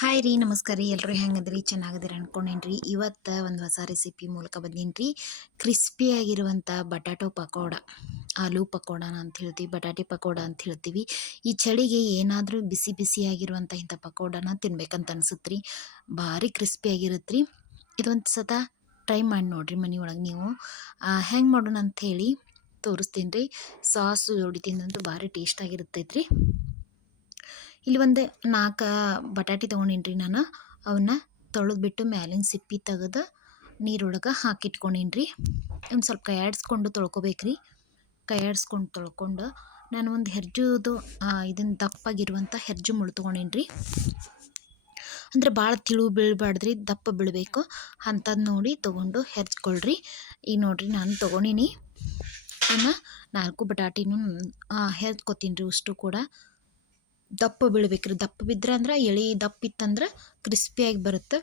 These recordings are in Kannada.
ಹಾಯ್ ರೀ, ನಮಸ್ಕಾರ ರೀ. ಎಲ್ಲರೂ ಹೆಂಗದ್ರಿ? ಚೆನ್ನಾಗದಿರ ಅನ್ಕೊಂಡೇನ್ರಿ. ಇವತ್ತು ಒಂದು ಹೊಸ ರೆಸಿಪಿ ಮೂಲಕ ಬಂದೀನಿ ಕ್ರಿಸ್ಪಿಯಾಗಿರುವಂಥ ಬಟಾಟೊ ಪಕೋಡ, ಆಲೂ ಪಕೋಡನ ಅಂತ ಹೇಳ್ತೀವಿ. ಬಟಾಟೆ ಪಕೋಡ ಅಂತ ಹೇಳ್ತೀವಿ. ಈ ಚಳಿಗೆ ಏನಾದರೂ ಬಿಸಿ ಬಿಸಿಯಾಗಿರುವಂಥ ಇಂಥ ಪಕೋಡನ ತಿನ್ಬೇಕಂತ ಅನ್ಸುತ್ತೆ ರೀ ಭಾರಿ ಕ್ರಿಸ್ಪಿಯಾಗಿರುತ್ತೆ ರೀ ಇದೊಂದು ಸತ ಟ್ರೈ ಮಾಡಿ ನೋಡಿರಿ ಮನೆಯೊಳಗೆ ನೀವು. ಹೆಂಗೆ ಮಾಡೋಣ ಅಂಥೇಳಿ ತೋರಿಸ್ತೀನಿ ರೀ. ಸಾಸು ಜೋಡಿ ತಿಂದಂತೂ ಭಾರಿ ಟೇಸ್ಟ್ ರೀ ಇಲ್ಲಿ ಒಂದು ನಾಲ್ಕು ಬಟಾಟಿ ತೊಗೊಂಡಿನ್ರಿ ನಾನು, ಅವನ್ನ ತೊಳೆದ್ಬಿಟ್ಟು ಮ್ಯಾಲಿನ ಸಿಪ್ಪಿ ತೆಗೆದು ನೀರೊಳಗೆ ಹಾಕಿಟ್ಕೊಂಡೀನಿ ಒಂದು ಸ್ವಲ್ಪ ಕೈ ಆಡಿಸ್ಕೊಂಡು ತೊಳ್ಕೊಬೇಕು ರೀ ಕೈ ಆಡಿಸ್ಕೊಂಡು ತೊಳ್ಕೊಂಡು ನಾನು ಒಂದು ಹೆರ್ಜುದು ಇದನ್ನು ದಪ್ಪಾಗಿರುವಂಥ ಹೆರ್ಜು ಮುಳು ತೊಗೊಂಡೀನಿ ರೀ ಅಂದರೆ ಭಾಳ ತಿಳು ಬೀಳಬಾರ್ದ್ರಿ, ದಪ್ಪ ಬೀಳಬೇಕು. ಅಂಥದ್ದು ನೋಡಿ ತೊಗೊಂಡು ಹೆರ್ಜ್ಕೊಳ್ರಿ ಈಗ ನೋಡಿರಿ ನಾನು ತೊಗೊಂಡಿನಿ. ಇನ್ನು ನಾಲ್ಕು ಬಟಾಟಿನೂ ಹೆರ್ಚ್ಕೊತೀನಿ ರೀ ಅಷ್ಟು ಕೂಡ. ದಪ್ಪ ಬೀಳ್ಬೇಕ್ರಿ ದಪ್ಪ ಬಿದ್ರೆ ಅಂದ್ರೆ ಎಳೆ ದಪ್ಪ ಇತ್ತಂದ್ರೆ ಕ್ರಿಸ್ಪಿಯಾಗಿ ಬರುತ್ತೆ.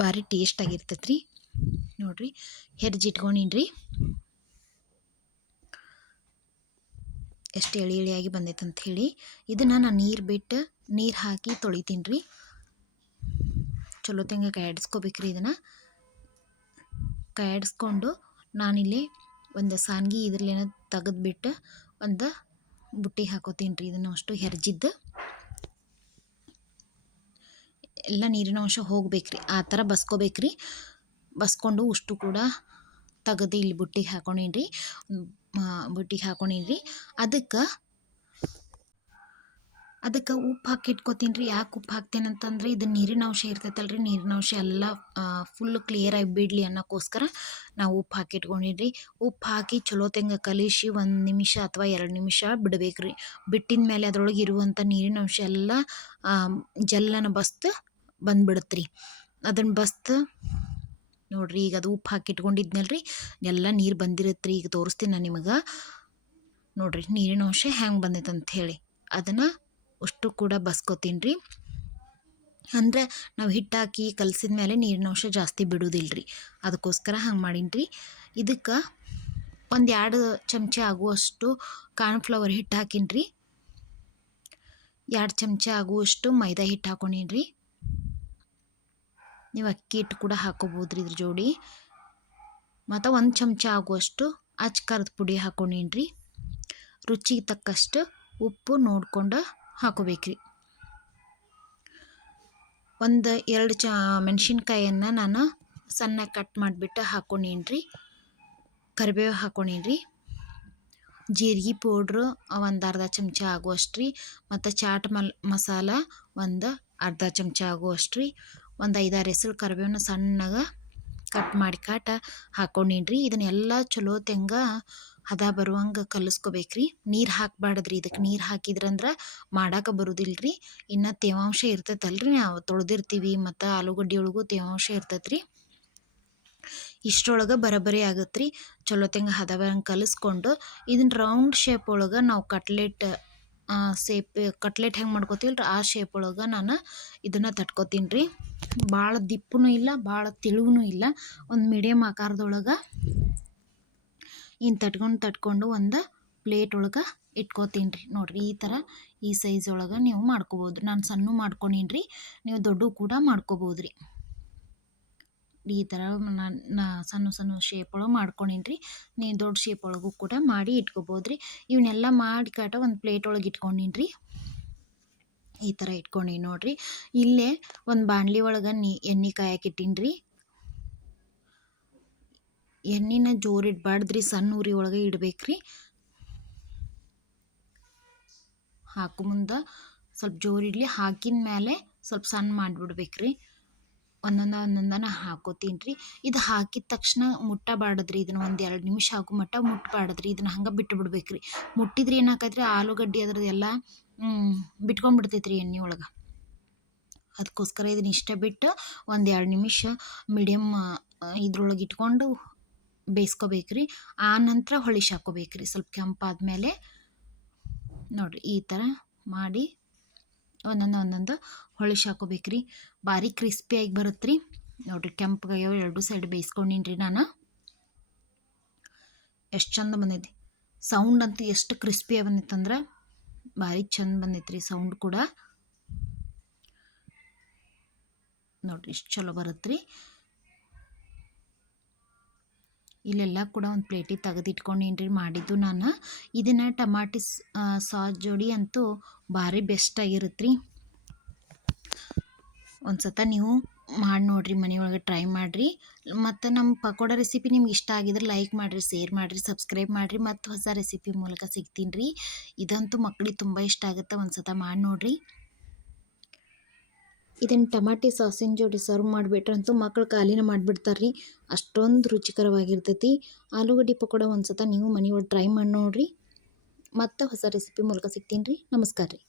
ಭಾರಿ ಟೇಸ್ಟ್ ಆಗಿರ್ತೈತೆ ರೀ ನೋಡಿರಿ, ಹೆರ್ಜಿ ಇಟ್ಕೊಂಡಿನ್ರಿ. ಎಷ್ಟು ಎಳೆ ಎಳೆಯಾಗಿ ಬಂದೈತೆ ಹೇಳಿ. ಇದನ್ನು ನಾನು ನೀರು ಬಿಟ್ಟು ನೀರು ಹಾಕಿ ತೊಳಿತೀನಿ ರೀ ಚಲೋ ತಂಗ ಕಾಯಾಡಿಸ್ಕೋಬೇಕ್ರಿ ಇದನ್ನ. ಕಾಯಾಡಿಸ್ಕೊಂಡು ನಾನಿಲ್ಲಿ ಒಂದು ಸಾನ್ಗಿ ಇದ್ರಲ್ಲೇನ ತೆಗೆದ್ಬಿಟ್ಟು ಒಂದು ಬುಟ್ಟಿ ಹಾಕೋತೀನಿ ರೀ ಇದನ್ನು ಅಷ್ಟು ಹೆರ್ಜಿದ್ದು. ಎಲ್ಲ ನೀರಿನ ಅಂಶ ಹೋಗ್ಬೇಕ್ರಿ. ಆ ಥರ ಬಸ್ಕೋಬೇಕ್ರಿ. ಬಸ್ಕೊಂಡು ಉಷ್ಟು ಕೂಡ ತೆಗೆದು ಇಲ್ಲಿ ಬುಟ್ಟಿಗೆ ಹಾಕೊಂಡೀನಿ ಬುಟ್ಟಿಗೆ ಹಾಕೊಂಡೀನಿ ರೀ ಅದಕ್ಕೆ ಅದಕ್ಕೆ ಉಪ್ಪು ಹಾಕಿ ಇಟ್ಕೋತೀನಿ ರೀ ಯಾಕೆ ಉಪ್ಪು ಹಾಕ್ತೇನೆ ಅಂತಂದ್ರೆ ಇದು ನೀರಿನ ಅಂಶ ಇರ್ತೈತಲ್ಲ ರೀ ನೀರಿನ ಅಂಶ ಎಲ್ಲ ಫುಲ್ ಕ್ಲಿಯರಾಗಿ ಬಿಡಲಿ ಅನ್ನೋಕ್ಕೋಸ್ಕರ ನಾವು ಉಪ್ಪು ಹಾಕಿ ರೀ ಉಪ್ಪು ಹಾಕಿ ಚಲೋ ತೆಂಗ ಕಲಿಸಿ ಒಂದು ನಿಮಿಷ ಅಥವಾ ಎರಡು ನಿಮಿಷ ಬಿಡಬೇಕು ರೀ ಬಿಟ್ಟಿದ ಮೇಲೆ ಅದರೊಳಗೆ ಇರುವಂಥ ನೀರಿನ ಅಂಶ ಎಲ್ಲ ಜಲ್ಲನ ಬಸ್ತು ಬಂದ್ಬಿಡುತ್ತೆ ರೀ ಅದನ್ನು ಬಸ್ತು ನೋಡಿರಿ ಈಗ ಅದು ಉಪ್ಪು ಹಾಕಿ ರೀ ಎಲ್ಲ ನೀರು ಬಂದಿರುತ್ತೆ ರೀ ಈಗ ತೋರಿಸ್ತೀನಿ ನಾನು ನಿಮಗೆ. ನೋಡಿರಿ ನೀರಿನ ಅಂಶ ಹೆಂಗೆ ಬಂದೈತೆ ಅಂತ ಹೇಳಿ ಅದನ್ನು ಅಷ್ಟು ಕೂಡ ಬಸ್ಕೋತೀನಿ ರೀ ಅಂದರೆ ನಾವು ಹಿಟ್ಟು ಹಾಕಿ ಕಲಸಿದ ಮೇಲೆ ನೀರಿನ ಅಂಶ ಜಾಸ್ತಿ ಬಿಡೋದಿಲ್ಲ ರೀ ಅದಕ್ಕೋಸ್ಕರ ಹಂಗೆ ಮಾಡೀನಿ ರೀ ಇದಕ್ಕೆ ಒಂದು ಎರಡು ಚಮಚ ಆಗುವಷ್ಟು ಕಾರ್ನ್ಫ್ಲವರ್ ಹಿಟ್ಟು ಹಾಕೀನಿ ರೀ ಎರಡು ಚಮಚ ಆಗುವಷ್ಟು ಮೈದಾ ಹಿಟ್ಟು ಹಾಕೊಂಡೀನಿ ರೀ ನೀವು ಅಕ್ಕಿ ಹಿಟ್ಟು ಕೂಡ ಹಾಕೋಬೋದ್ರಿ ಇದ್ರ ಜೋಡಿ. ಮತ್ತು ಒಂದು ಚಮಚ ಆಗುವಷ್ಟು ಅಚ್ ಖಾರದ ಪುಡಿ ಹಾಕೊಂಡೀನಿ ರುಚಿಗೆ ತಕ್ಕಷ್ಟು ಉಪ್ಪು ನೋಡ್ಕೊಂಡು ಹಾಕೋಬೇಕ್ರಿ. ಒಂದು ಎರಡು ಚ ಮೆಣಸಿನ್ಕಾಯನ್ನು ನಾನು ಸಣ್ಣ ಕಟ್ ಮಾಡಿಬಿಟ್ಟು ಹಾಕೊಂಡೀನಿ ಕರಿಬೇವು ಹಾಕೊಂಡೀನಿ ರೀ ಜೀರಿಗೆ ಪೌಡ್ರು ಒಂದು ಅರ್ಧ ಚಮಚ ಆಗುವಷ್ಟು ರೀ ಮತ್ತು ಚಾಟ್ ಮಲ್ ಮಸಾಲ ಒಂದು ಅರ್ಧ ಚಮಚ ಆಗುವಷ್ಟು ರೀ ಒಂದು ಐದಾರು ಹೆಸರು ಕರಿಬೇವನ್ನ ಸಣ್ಣಗೆ ಕಟ್ ಮಾಡಿ ಕಾಟ ಹಾಕೊಂಡೀನಿ ರೀ ಇದನ್ನೆಲ್ಲ ಚಲೋ ತೆಂಗ ಹದ ಬರುವಂಗೆ ಕಲಿಸ್ಕೋಬೇಕ್ರಿ. ನೀರು ಹಾಕ್ಬಾರ್ದ್ರಿ. ಇದಕ್ಕೆ ನೀರು ಹಾಕಿದ್ರಂದ್ರೆ ಮಾಡಕ್ಕೆ ಬರೋದಿಲ್ಲ ರೀ ಇನ್ನು ತೇವಾಂಶ ಇರ್ತೈತಲ್ರಿ. ನಾವು ತೊಳೆದಿರ್ತೀವಿ ಮತ್ತು ಆಲೂಗಡ್ಡೆ ಒಳಗೂ ತೇವಾಂಶ ಇರ್ತೈತ್ರಿ. ಇಷ್ಟರೊಳಗೆ ಬರಬರಿ ಆಗತ್ತೆ ರೀ ಚಲೋ ತೆಂಗ ಹದ ಬರಂಗೆ ಕಲಿಸ್ಕೊಂಡು ಇದನ್ನ ರೌಂಡ್ ಶೇಪ್ ಒಳಗೆ ನಾವು ಕಟ್ಲೆಟ್ ಸೇಪ್, ಕಟ್ಲೆಟ್ ಹೆಂಗೆ ಮಾಡ್ಕೋತೀವಲ್ಲ ರೀ ಆ ಶೇಪ್ ಒಳಗೆ ನಾನು ಇದನ್ನು ತಟ್ಕೋತೀನಿ ರೀ ಭಾಳ ದಿಪ್ಪೂ ಇಲ್ಲ ಭಾಳ ತೆಳುವೂ ಇಲ್ಲ, ಒಂದು ಮೀಡಿಯಮ್ ಆಕಾರದೊಳಗೆ ಇನ್ನು ತಟ್ಕೊಂಡು ತಟ್ಕೊಂಡು ಒಂದು ಪ್ಲೇಟ್ ಒಳಗೆ ಇಟ್ಕೋತೀನಿ ರೀ ನೋಡಿರಿ, ಈ ಥರ ಈ ಸೈಜ್ ಒಳಗೆ ನೀವು ಮಾಡ್ಕೋಬೋದು. ನಾನು ಸಣ್ಣ ಮಾಡ್ಕೊಂಡೀನಿ ರೀ ನೀವು ದೊಡ್ಡ ಕೂಡ ಮಾಡ್ಕೋಬೋದು ರೀ ಈ ಥರ ನಾನು ಸಣ್ಣ ಸಣ್ಣ ಶೇಪ್ ಒಳಗೆ ಮಾಡ್ಕೊಂಡೀನಿ ರೀ ನೀವು ದೊಡ್ಡ ಶೇಪ್ ಒಳಗೂ ಕೂಡ ಮಾಡಿ ಇಟ್ಕೋಬೋದು ರೀ ಇವನ್ನೆಲ್ಲ ಮಾಡಿ ಕಾಟ ಒಂದು ಪ್ಲೇಟ್ ಒಳಗೆ ಇಟ್ಕೊಂಡೀನಿ ರೀ ಈ ಥರ ಇಟ್ಕೊಂಡೀನಿ ನೋಡಿರಿ. ಇಲ್ಲೇ ಒಂದು ಬಾಣಲಿ ಒಳಗೆ ನೀ, ಎಣ್ಣೆ ಕಾಯಕ್ಕೆ ರೀ ಎಣ್ಣೆನ ಜೋರು ಇಡಬಾರ್ದ್ರಿ, ಸಣ್ಣ ಉರಿ ಒಳಗೆ ಇಡಬೇಕ್ರಿ. ಹಾಕು ಮುಂದೆ ಸ್ವಲ್ಪ ಜೋರು ಇಡಲಿ ಹಾಕಿದ ಮೇಲೆ ಸ್ವಲ್ಪ ಸಣ್ಣ ಮಾಡಿಬಿಡ್ಬೇಕು ರೀ ಒಂದೊಂದು ಒಂದೊಂದನ್ನು ಹಾಕೋತೀನಿ ರೀ ಇದು ಹಾಕಿದ ತಕ್ಷಣ ಮುಟ್ಟಬಾರ್ದ್ರಿ, ಇದನ್ನು ಒಂದು ಎರಡು ನಿಮಿಷ ಆಗೋ ಮಟ್ಟ ಮುಟ್ಟಬಾರ್ದ್ರಿ ಇದನ್ನು ಹಂಗೆ ಬಿಟ್ಟು ಬಿಡ್ಬೇಕ್ರಿ ಮುಟ್ಟಿದ್ರೆ ಏನಾಕೈತ್ರಿ ಆಲೂಗಡ್ಡೆ ಅದ್ರದ್ದು ಎಲ್ಲ ಬಿಟ್ಕೊಂಡ್ಬಿಡ್ತೈತೆ ರೀ ಎಣ್ಣೆ ಒಳಗೆ. ಅದಕ್ಕೋಸ್ಕರ ಇದನ್ನ ಇಷ್ಟ ಬಿಟ್ಟು ಒಂದು ಎರಡು ನಿಮಿಷ ಮೀಡಿಯಮ್ ಇದ್ರೊಳಗೆ ಇಟ್ಕೊಂಡು ಬೇಯಿಸ್ಕೋಬೇಕ್ರಿ. ಆ ನಂತರ ಹೊಳಿಸಿ ಹಾಕೋಬೇಕ್ರಿ. ಸ್ವಲ್ಪ ಕೆಂಪಾದ್ಮೇಲೆ ನೋಡಿರಿ, ಈ ಥರ ಮಾಡಿ ಒಂದೊಂದು ಒಂದೊಂದು ಹೊಳಿಸಿ ಹಾಕೋಬೇಕ್ರಿ. ಭಾರಿ ಕ್ರಿಸ್ಪಿಯಾಗಿ ಬರುತ್ತೆ ರೀ ನೋಡಿರಿ ಕೆಂಪಗಾಗ್ಯಾವ ಎರಡು ಸೈಡ್ ಬೇಯಿಸ್ಕೊಂಡಿನ್ರಿ ನಾನು. ಎಷ್ಟು ಚಂದ ಬಂದೈತಿ. ಸೌಂಡ್ ಅಂತೂ ಎಷ್ಟು ಕ್ರಿಸ್ಪಿಯಾಗಿ ಬಂದಿತ್ತಂದ್ರೆ ಭಾರಿ ಚಂದ ಬಂದೈತೆ ರೀ ಸೌಂಡ್ ಕೂಡ. ನೋಡಿರಿ ಇಷ್ಟು ಚಲೋ ಬರುತ್ತೆ ರೀ ಇಲ್ಲೆಲ್ಲ ಕೂಡ ಒಂದು ಪ್ಲೇಟಿಗೆ ತೆಗೆದಿಟ್ಕೊಂಡು ಏನ್ರಿ ಮಾಡಿದ್ದು ನಾನು. ಇದನ್ನು ಟಮಾಟಿ ಸಾಸ್ ಜೋಡಿ ಅಂತೂ ಭಾರಿ ಬೆಸ್ಟ್ ಆಗಿರುತ್ತೆ ರೀ ಒಂದು ಸತ ನೀವು ಮಾಡಿ ನೋಡಿರಿ, ಮನೆಯೊಳಗೆ ಟ್ರೈ ಮಾಡಿರಿ. ಮತ್ತು ನಮ್ಮ ಪಕೋಡ ರೆಸಿಪಿ ನಿಮ್ಗೆ ಇಷ್ಟ ಆಗಿದ್ರೆ ಲೈಕ್ ಮಾಡಿರಿ, ಶೇರ್ ಮಾಡಿರಿ, ಸಬ್ಸ್ಕ್ರೈಬ್ ಮಾಡಿರಿ, ಮತ್ತು ಹೊಸ ರೆಸಿಪಿ ಮೂಲಕ ಸಿಗ್ತೀನಿ ರೀ. ಇದಂತೂ ಮಕ್ಳಿಗೆ ತುಂಬ ಇಷ್ಟ ಆಗುತ್ತೆ ಒಂದು ಸತ ಮಾಡಿ ನೋಡಿರಿ. ಇದನ್ನು ಟಮಾಟಿ ಸಾಸಿನ ಜೋಡಿ ಸರ್ವ್ ಮಾಡಿಬಿಟ್ರಂತೂ ಮಕ್ಕಳು ಖಾಲಿನ ಮಾಡಿಬಿಡ್ತಾರೆ ರೀ ಅಷ್ಟೊಂದು ರುಚಿಕರವಾಗಿರ್ತೈತಿ. ಆಲೂಗಡ್ಡೆ ಪಕೋಡ ಒಂದು ಸತ ನೀವು ಮನೆಯೊಳಗೆ ಟ್ರೈ ಮಾಡಿ ನೋಡಿರಿ. ಮತ್ತು ಹೊಸ ರೆಸಿಪಿ ಮೂಲಕ ಸಿಗ್ತೀನಿ ರೀ. ನಮಸ್ಕಾರ ರೀ.